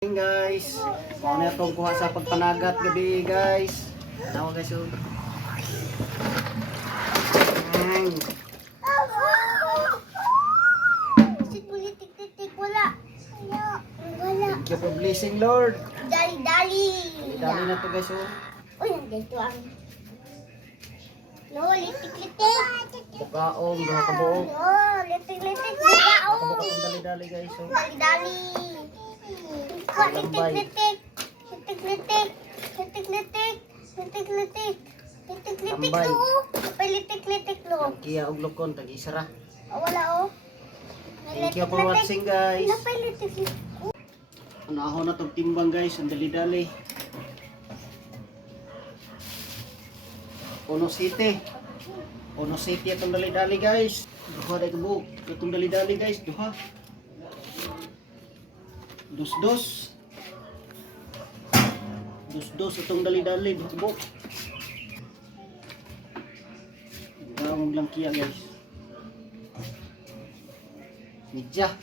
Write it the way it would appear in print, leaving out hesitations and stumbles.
Guys, mau na itong kuha sa pagpanagat gabi guys. Tawa guys yun. Tik-tik, wala. Wala. Thank you for blessing Lord. Dali-dali. Dali na to guys yun. Uy, nandito ang... No, litik-litik. Bukaong, duha ka buok. No, litik-litik. Bukaong. Bukaong dali-dali guys yun. Dali-dali. Litik-litik. Litik-litik. Litik-litik. Litik-litik. Litik-litik Tambay. no. Kapay litik-litik no. Kia og lokon tag isara. Oh, wala oh. Thank you for watching guys. Kapay litik-litik. Unahon na tong timbang guys, ang dali-dali. Puno City. Puno City atong dali-dali guys. Duha day kabuk. Atong dali-dali guys, duha. Dos-dos. Dos-dos itong dali-dali, duha kabuk. Gawang lang kiya guys. Media.